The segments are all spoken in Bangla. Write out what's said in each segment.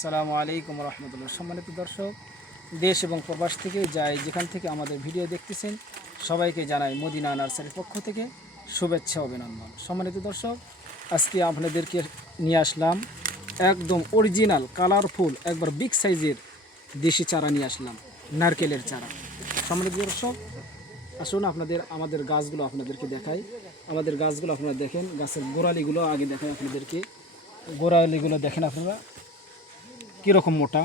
আসসালামু আলাইকুম রহমতুল্লাহ। সম্মানিত দর্শক, দেশ এবং প্রবাস থেকে যাই যেখান থেকে আমাদের ভিডিও দেখতেছেন সবাইকে জানাই মদিনা নার্সারির পক্ষ থেকে শুভেচ্ছা অভিনন্দন। সম্মানিত দর্শক, আজকে আপনাদেরকে নিয়ে আসলাম একদম অরিজিনাল কালারফুল একবার বিগ সাইজের দেশি চারা নিয়ে আসলাম, নারকেলের চারা। সম্মানিত দর্শক, আসুন আমাদের গাছগুলো আপনাদেরকে দেখাই। আমাদের গাছগুলো আপনারা দেখেন, গাছের গোড়ালিগুলো আগে দেখাই আপনাদেরকে। গোড়ালিগুলো দেখেন আপনারা কীরকম মোটা,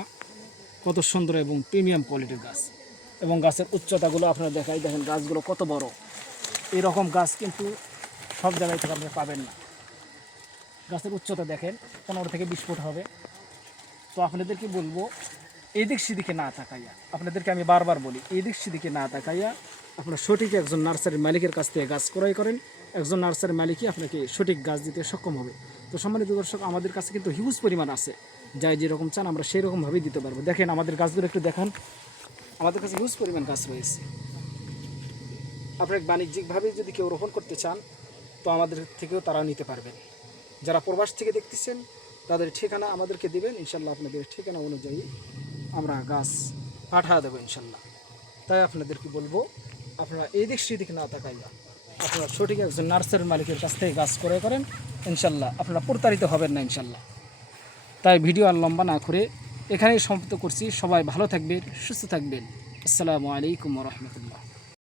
কত সুন্দর এবং প্রিমিয়াম কোয়ালিটির গাছ। এবং গাছের উচ্চতাগুলো আপনারা দেখাই, দেখেন গাছগুলো কত বড়। এরকম গাছ কিন্তু সব জায়গায় থেকে আপনারা পাবেন না। গাছের উচ্চতা দেখেন 15 থেকে 20 ফুট হবে। তো আপনাদেরকে বলবো, এদিক সেদিকে না তাকাইয়া, আপনাদেরকে আমি বারবার বলি, এদিক সেদিকে না তাকাইয়া আপনারা সঠিক একজন নার্সারির মালিকের কাছ থেকে গাছ ক্রয় করেন। একজন নার্সারির মালিকই আপনাকে সঠিক গাছ দিতে সক্ষম হবে। তো সম্মানিত দর্শক, আমাদের কাছে কিন্তু হিউজ পরিমাণ আছে, যাই যেরকম চান আমরা সেই রকমভাবেই দিতে পারবো। দেখেন আমাদের গাছগুলো একটু দেখান, আমাদের কাছে হিউজ পরিমাণ গাছ রয়েছে। আপনার বাণিজ্যিকভাবে যদি কেউ রোপণ করতে চান তো আমাদের থেকেও তারা নিতে পারবেন। যারা প্রবাস থেকে দেখতেছেন তাদের ঠিকানা আমাদেরকে দিবেন, ইনশাল্লাহ আপনাদের ঠিকানা অনুযায়ী আমরা গাছ পাঠা দেবো ইনশাল্লাহ। তাই আপনাদেরকে বলবো, আপনারা এদিক সেদিক না তাকাইয়া আপনারা সঠিক একজন নার্সারির মালিকের কাছ থেকে গাছ ক্রয় করেন, ইনশাল্লাহ আপনারা প্রতারিত হবেন না ইনশাল্লাহ। তাই ভিডিও আর লম্বা না করে এখানেই সমাপ্ত করছি। সবাই ভালো থাকবেন, সুস্থ থাকবেন। আসসালামু আলাইকুম রহমতুল্লাহ।